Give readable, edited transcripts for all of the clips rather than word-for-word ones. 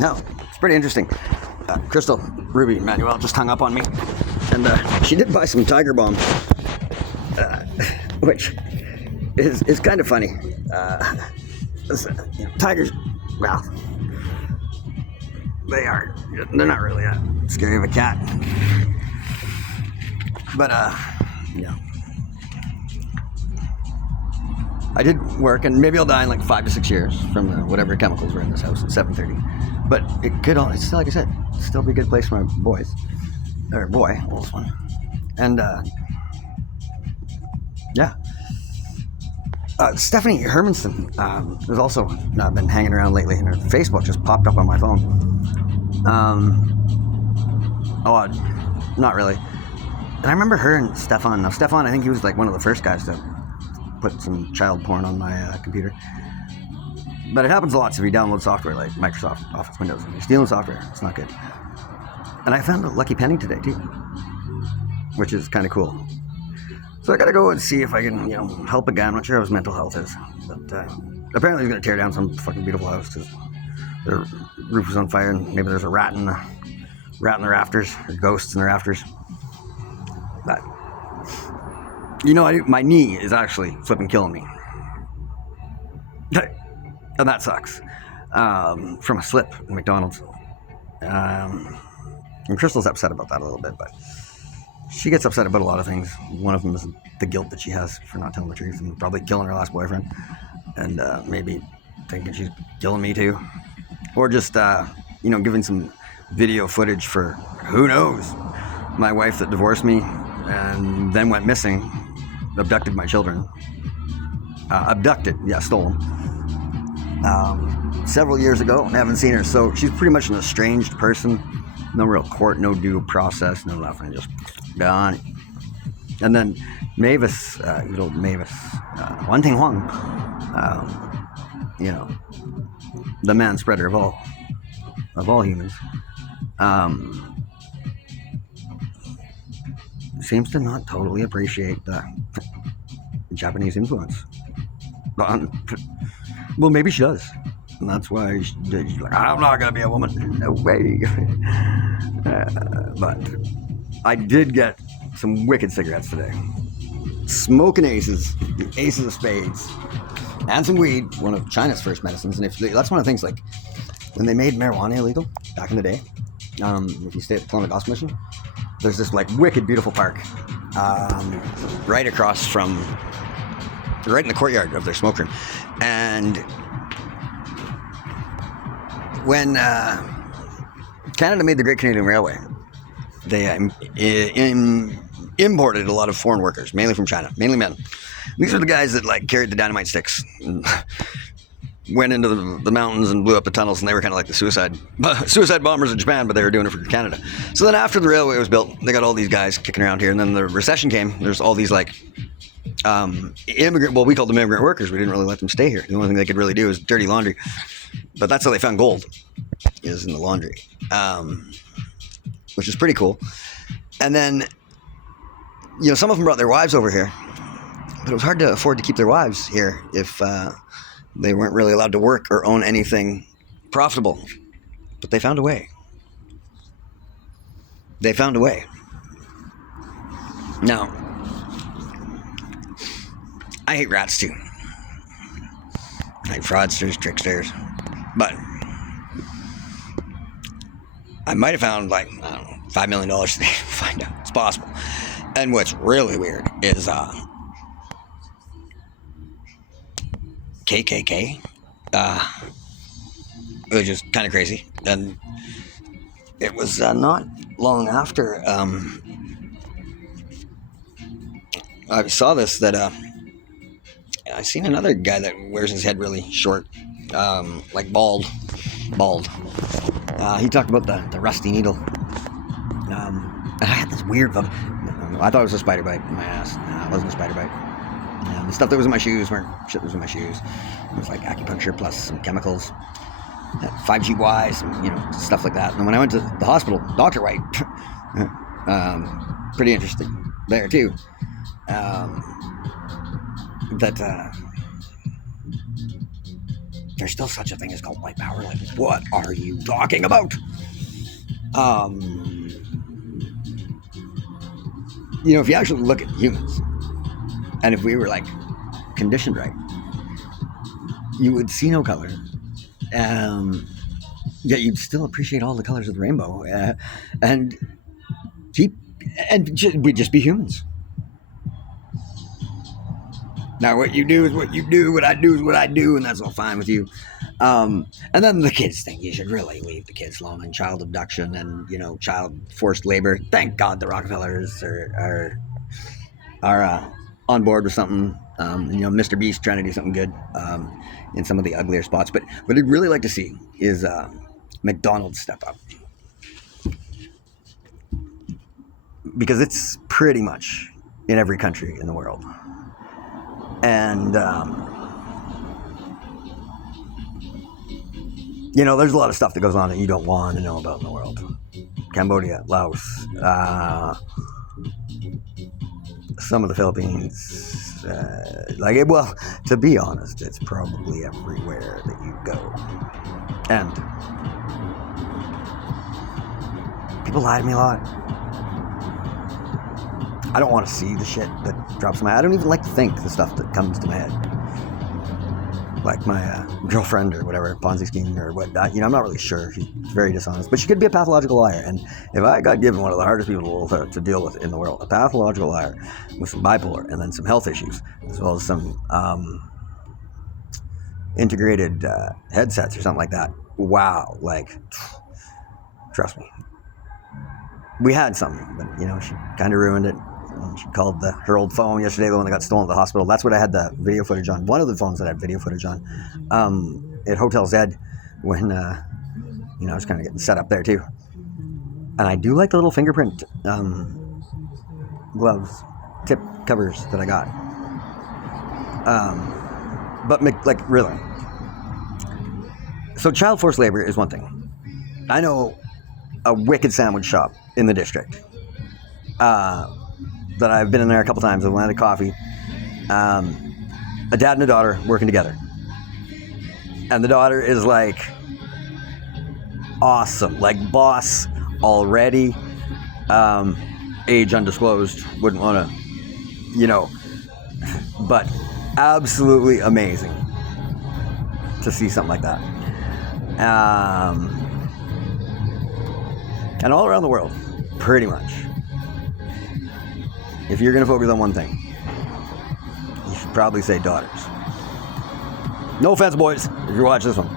No, it's pretty interesting. Crystal, Ruby, Manuel just hung up on me, and she did buy some Tiger Balm, which is kind of funny. Tigers, well, they're not really that scary of a cat, but yeah. I did work, and maybe I'll die in like 5 to 6 years from whatever chemicals were in this house at 7:30. But it could, it's still, like I said, still be a good place for my boys, or boy, oldest one, and yeah. Stephanie Hermanston has also been hanging around lately, and her Facebook just popped up on my phone. Not really. And I remember her and Stefan. Now, Stefan, I think he was like one of the first guys to put some child porn on my computer. But it happens a lot, so if you download software like Microsoft Office Windows, and you're stealing software, it's not good. And I found a lucky penny today, too, which is kind of cool. So I gotta go and see if I can, help a guy. I'm not sure how his mental health is, but apparently he's gonna tear down some fucking beautiful house because the roof was on fire, and maybe there's a rat in the rafters, or ghosts in the rafters. But my knee is actually flipping killing me, and that sucks. From a slip in McDonald's, and Crystal's upset about that a little bit, but she gets upset about a lot of things. One of them is the guilt that she has for not telling the truth and probably killing her last boyfriend, and maybe thinking she's killing me too, or just giving some video footage for who knows, my wife that divorced me and then went missing, abducted my children, stolen several years ago. I haven't seen her, so she's pretty much an estranged person. No real court, no due process, no nothing, just gone. And then Mavis, good old Mavis, Wan Ting Huang, the man spreader of all humans, seems to not totally appreciate the Japanese influence. Well, maybe she does. And that's why she's like, I'm not going to be a woman. No way. But I did get some wicked cigarettes today. Smoking aces, the aces of spades, and some weed, one of China's first medicines. And that's one of the things, like, when they made marijuana illegal back in the day, if you stay at the Columbia Gospel Mission, there's this, like, wicked, beautiful park right in the courtyard of their smoke room. And when Canada made the Great Canadian Railway, they imported a lot of foreign workers, mainly from China, mainly men. These are the guys that carried the dynamite sticks, and went into the mountains and blew up the tunnels, and they were kind of like the suicide bombers of Japan, but they were doing it for Canada. So then after the railway was built, they got all these guys kicking around here, and then the recession came. There's all these immigrant, well, we called them immigrant workers. We didn't really let them stay here. The only thing they could really do is dirty laundry. But that's how they found gold, is in the laundry, which is pretty cool. And then, some of them brought their wives over here, but it was hard to afford to keep their wives here if they weren't really allowed to work or own anything profitable. But they found a way. Now, I hate rats too. I hate fraudsters, tricksters. But I might have found $5 million today. Find out. It's possible. And what's really weird is KKK, which is kind of crazy. And it was not long after I saw this that I seen another guy that wears his head really short, bald. He talked about the rusty needle. And I had this weird, I thought it was a spider bite in my ass. No, it wasn't a spider bite. The stuff that was in my shoes weren't shit that was in my shoes. It was like acupuncture plus some chemicals, 5GY, some, stuff like that. And when I went to the hospital, Dr. White, pretty interesting there too. there's still such a thing as cult white power. Like, what are you talking about? If you actually look at humans, and if we were like conditioned right, you would see no color. Yet you'd still appreciate all the colors of the rainbow, and we'd just be humans. Now, what you do is what you do, what I do is what I do, and that's all fine with you. And then the kids thing, you should really leave the kids alone, and child abduction and, child forced labor. Thank God the Rockefellers are on board with something. Mr. Beast trying to do something good in some of the uglier spots. But what I'd really like to see is McDonald's step up. Because it's pretty much in every country in the world. And, there's a lot of stuff that goes on that you don't want to know about in the world. Cambodia, Laos, some of the Philippines. To be honest, it's probably everywhere that you go. And people lie to me a lot. I don't want to see the shit that drops in my head. I don't even like to think the stuff that comes to my head. Like my girlfriend or whatever, Ponzi scheme or what. I'm not really sure. She's very dishonest. But she could be a pathological liar. And if I got given one of the hardest people to deal with in the world, a pathological liar with some bipolar and then some health issues, as well as some integrated headsets or something like that. Wow. Trust me. We had something, but, she kind of ruined it. She called her old phone yesterday, the one that got stolen at the hospital. That's what I had the video footage on. One of the phones that I had video footage on at Hotel Zed when, I was kind of getting set up there too. And I do like the little fingerprint gloves, tip covers that I got. But really. So child forced labor is one thing. I know a wicked sandwich shop in the district. That I've been in there a couple times. I've had a coffee. A dad and a daughter working together. And the daughter is awesome. Boss already. Age undisclosed. Wouldn't want to, but absolutely amazing to see something like that. And all around the world, pretty much. If you're going to focus on one thing, you should probably say daughters. No offense, boys, if you watch this one.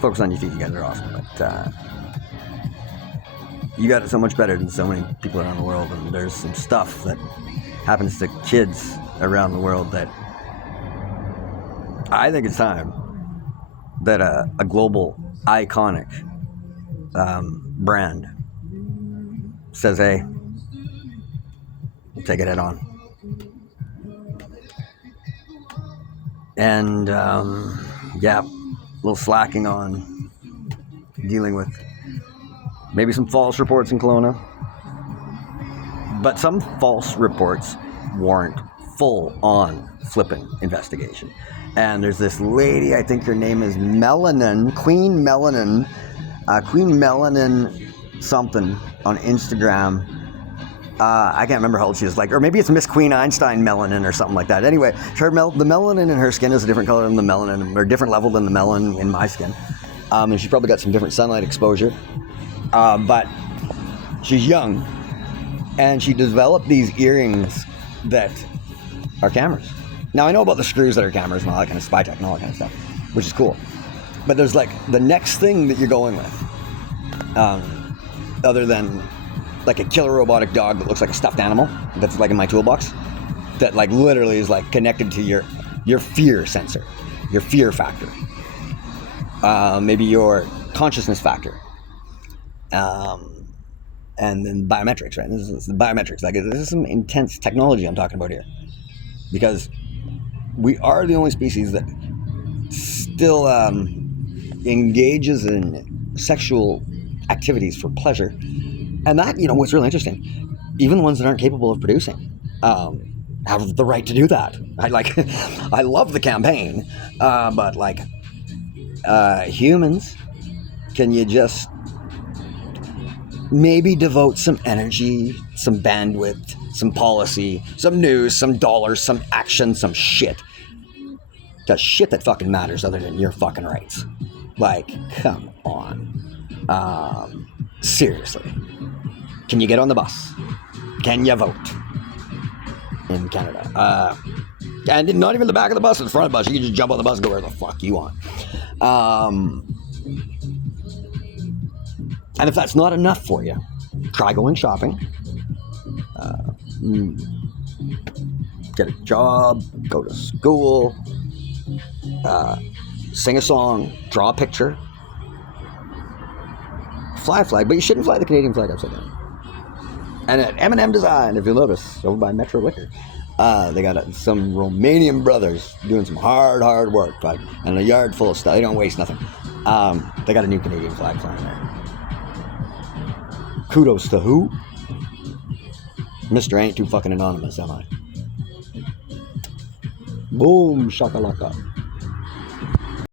Focus on your teeth. You guys are awesome. But you got it so much better than so many people around the world. And there's some stuff that happens to kids around the world that I think it's time that a global, iconic brand says, hey, take it head on. And a little slacking on dealing with maybe some false reports in Kelowna. But some false reports warrant full-on flipping investigation. And there's this lady, I think her name is Queen Melanin something on Instagram. I can't remember how old she is, or maybe it's Miss Queen Einstein melanin or something like that. Anyway, the melanin in her skin is a different color than the melanin, or different level than the melanin in my skin. And she's probably got some different sunlight exposure. But she's young, and she developed these earrings that are cameras. Now, I know about the screws that are cameras and all that kind of spy tech and all that kind of stuff, which is cool. But there's the next thing that you're going with, other than a killer robotic dog that looks like a stuffed animal that's in my toolbox, that literally is connected to your fear sensor, your fear factor, maybe your consciousness factor, and then biometrics, right? This is the biometrics. This is some intense technology I'm talking about here, because we are the only species that still engages in sexual activities for pleasure. And that, what's really interesting, even the ones that aren't capable of producing, have the right to do that. I love the campaign, but like, humans, can you just maybe devote some energy, some bandwidth, some policy, some news, some dollars, some action, some shit to shit that fucking matters other than your fucking rights? Like, come on. Seriously. Can you get on the bus? Can you vote in Canada? And not even the back of the bus, in the front of the bus. You can just jump on the bus and go where the fuck you want. And if that's not enough for you, try going shopping. Get a job, go to school, sing a song, draw a picture, fly a flag, but you shouldn't fly the Canadian flag upside down. And at M&M Design, if you'll notice, over by Metro Liquor, they got some Romanian brothers doing some hard work, like, and a yard full of stuff. They don't waste nothing. They got a new Canadian flag flying there. Kudos to who? Mr. Ain't Too Fucking Anonymous, am I? Boom, shakalaka.